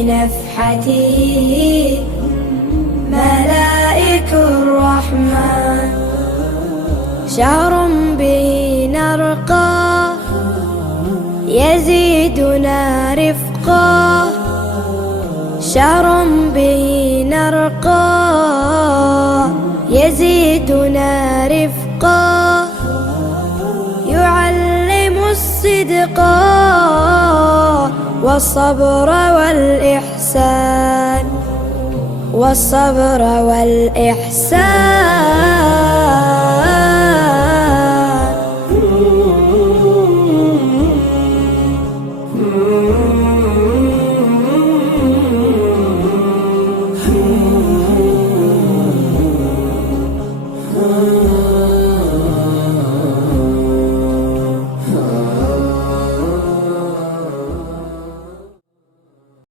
بنفحته ملائك الرحمن. شهر به نرقى يزيدنا رفقا، شهر به نرقى يزيدنا رفقا، يعلم الصدق والصبر والإحسان، والصبر والإحسان.